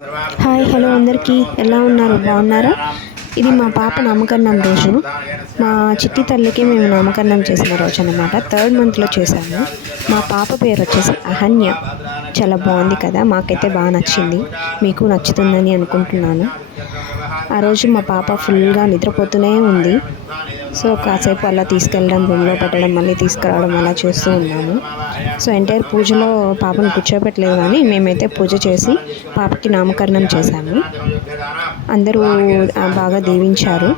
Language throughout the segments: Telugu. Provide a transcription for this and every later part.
హాయ్ హలో అందరికీ ఎలా ఉన్నారు బాగున్నారా? ఇది మా పాప నామకరణం రోజు. మా చిట్టి తల్లికి మేము నామకరణం చేసిన రోజు అనమాట. 3rd మంత్లో చేశాము. మా పాప పేరు వచ్చేసి అహన్య. చాలా బాగుంది కదా, మాకైతే బాగా నచ్చింది, మీకు నచ్చుతుందని అనుకుంటున్నాను. ఆ రోజు మా పాప ఫుల్గా నిద్రపోతూనే ఉంది. సో కాసేపు అలా తీసుకెళ్ళడం, రూమ్లో పెట్టడం, మళ్ళీ తీసుకురావడం అలా చేస్తూ ఉన్నాము. సో ఎంటైర్ పూజలో పాపను కూర్చోబెట్టలేదు, కానీ మేమైతే పూజ చేసి పాపకి నామకరణం చేశాము. అందరూ బాగా దీవించారు.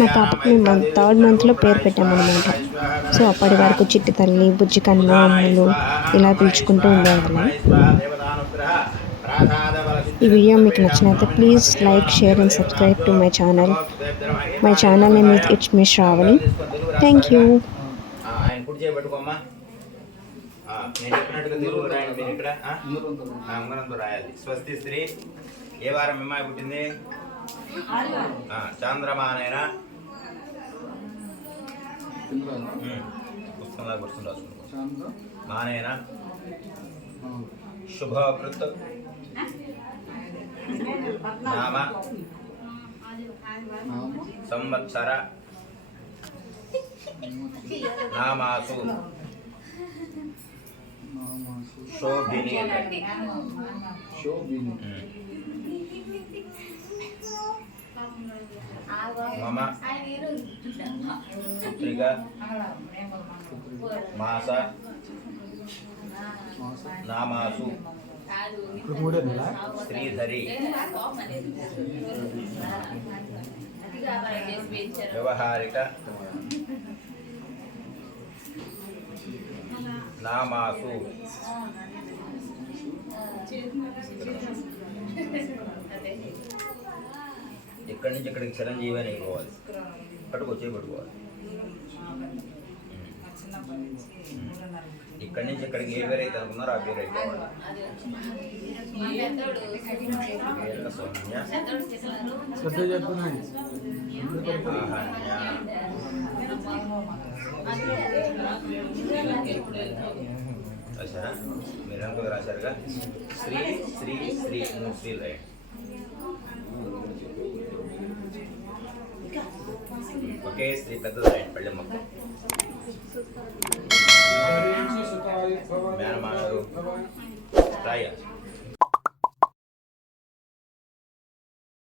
మా పాపకి మేము 3rd మంత్లో పేరు పెట్టామన్నమాట. సో అప్పటి వరకు చిట్టి తల్లి, బుజ్జి కన్ను, అమ్మలు ఇలా పిలుచుకుంటూ ఉండేవాళ్ళం. ఈ వీడియో మీకు నచ్చినట్లయితే please like, share and subscribe to my channel. My channel name is it's me Shravani. Thank you. నేను చెప్పినట్టుగా తెలుగు రాయండి. మీరు ఇక్కడ ఉంగరంతో రాయాలి. స్వస్తి స్త్రీ ఏ వారం అమ్మాయి పుట్టింది? చాంద్రమానైనా పుస్తకంలా పుస్తకం రాసుకుంటాం. మానైనా శుభకృత్ నామ సంవత్సర నామాసు శోభిని మమ పుత్రిక మాస నామాసు శ్రీధరి వ్యవహారిక నామాసు ఇక్కడి నుంచి ఇక్కడికి చిరంజీవి అని అయిపోవాలి. ఇక్కడికి వచ్చి పెట్టుకోవాలి. ఇక్కడి నుంచి ఇక్కడికి ఏ పేరు అయితే అనుకున్నారో ఆ పేరు అయిపోవాలి. రాశారా? మీరు అనుకో రాశారుగా. శ్రీ శ్రీ శ్రీ 3 శ్రీలు రాయండి. ఒకే స్త్రీ పెద్దది రాయండి. పళ్ళెమ్మకు మేనమానరు రాయ